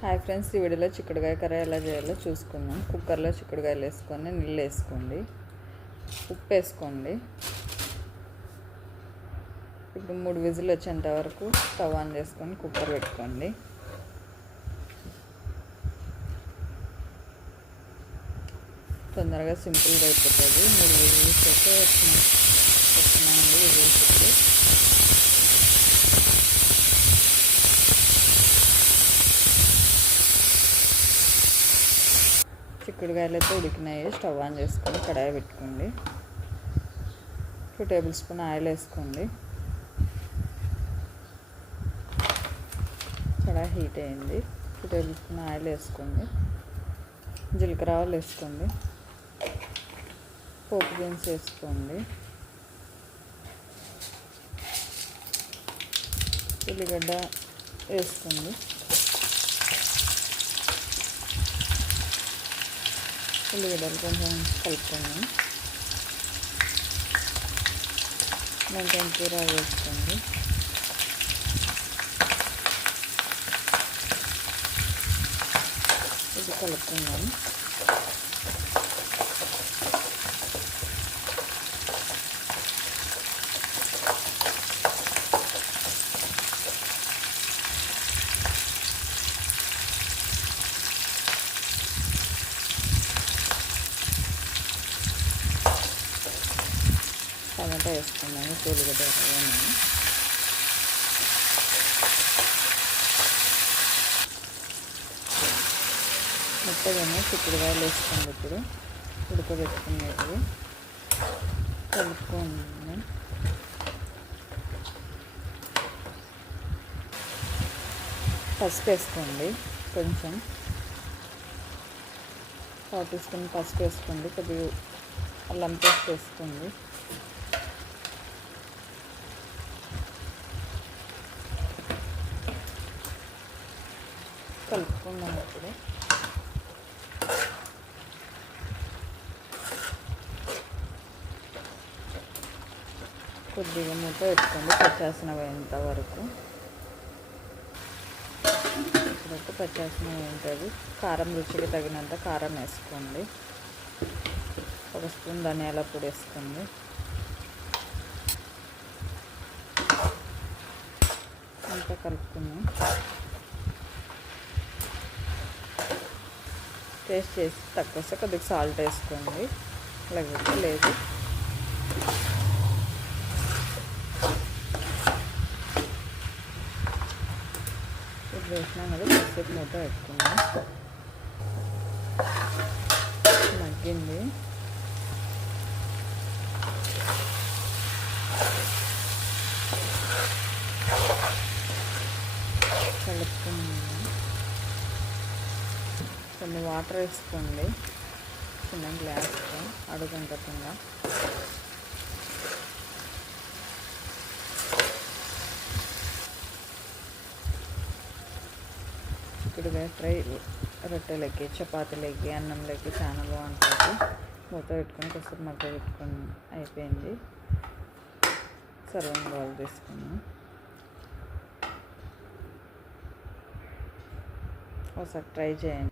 Hi friends, ఈ వీడియోలో చిక్కుడుకాయ కర్రీ ఎలా చేయాలో చూసుకుందాం. కుక్కర్లో చిక్కుడుకాయలు వేసుకొని నీళ్ళు వేసుకోండి, ఉప్పు వేసుకోండి. ఇప్పుడు 3 విజిల్ వచ్చేంత వరకు స్టవ్ ఆన్ చేసుకొని కుక్కర్ పెట్టుకోండి. తొందరగా సింపుల్గా అయిపోతుంది. 3 విజిల్స్ అయితే వచ్చినాయండి విజిల్స్. చిక్కుడుకాయలు అయితే ఉడికినాయి. స్టవ్ ఆన్ చేసుకొని కడాయి పెట్టుకోండి. 2 టేబుల్ స్పూన్ ఆయిల్ వేసుకోండి. కడాయి హీట్ అయింది. 2 టేబుల్ స్పూన్ ఆయిల్ వేసుకోండి. జీలకర్ర ఆవాలు వేసుకోండి. పోపు దినుసులు వేసుకోండి. ఉల్లిగడ్డ వేసుకోండి. ఉల్లిగడ్డలు కొంచెం కలుపుకోండి. మెంతం కూర వేసుకోండి. ఇది కలుపుకుందాం. టమాటా వేసుకున్నాను. ఉల్లిగడ్డ వేసుకున్నాను. మెత్తగానే చిక్కుడుకాయలు వేసుకోండి. ఇప్పుడు ఉడకబెట్టుకునేది కలుపుకోండి. పసుపు వేసుకోండి. కొంచెం 1 టీ స్పూన్ పసుపు వేసుకోండి. కొద్దిగా అల్లం పేస్ట్ వేసుకోండి. కలుపుకుందాం. ఇప్పుడు కొద్దిగా మూత పెట్టుకోండి పచ్చాసన పోయేంత వరకు. ఇప్పుడైతే పచ్చాసన ఉంటుంది. కారం రుచికి తగినంత కారం వేసుకోండి. 1 స్పూన్ ధనియాల పొడి వేసుకోండి. అంతా కలుపుకుందాం. టేస్ట్ చేసి తక్కువ వస్తే కొద్దిగా సాల్ట్ వేసుకోండి, లేకపోతే లేదు. ఇప్పుడు వేసినాం కదా, కొద్దిసేపు మూత పెట్టుకుందాం. మగ్గింది. కలుపుకుందాం. కొన్ని వాటర్ వేసుకోండి, చిన్న గ్లాస్తో అడుగంటకుండా. చిక్కుడుకాయ ఫ్రై రొట్టెలకి, చపాతీలకి, అన్నంలోకి చాలా బాగుంటుంది. మూత పెట్టుకొని కొద్దిసేపు మగ్గ పెట్టుకొని అయిపోయింది. సర్వింగ్ బౌల్ తీసుకున్నాం. ఒకసారి ట్రై చేయండి.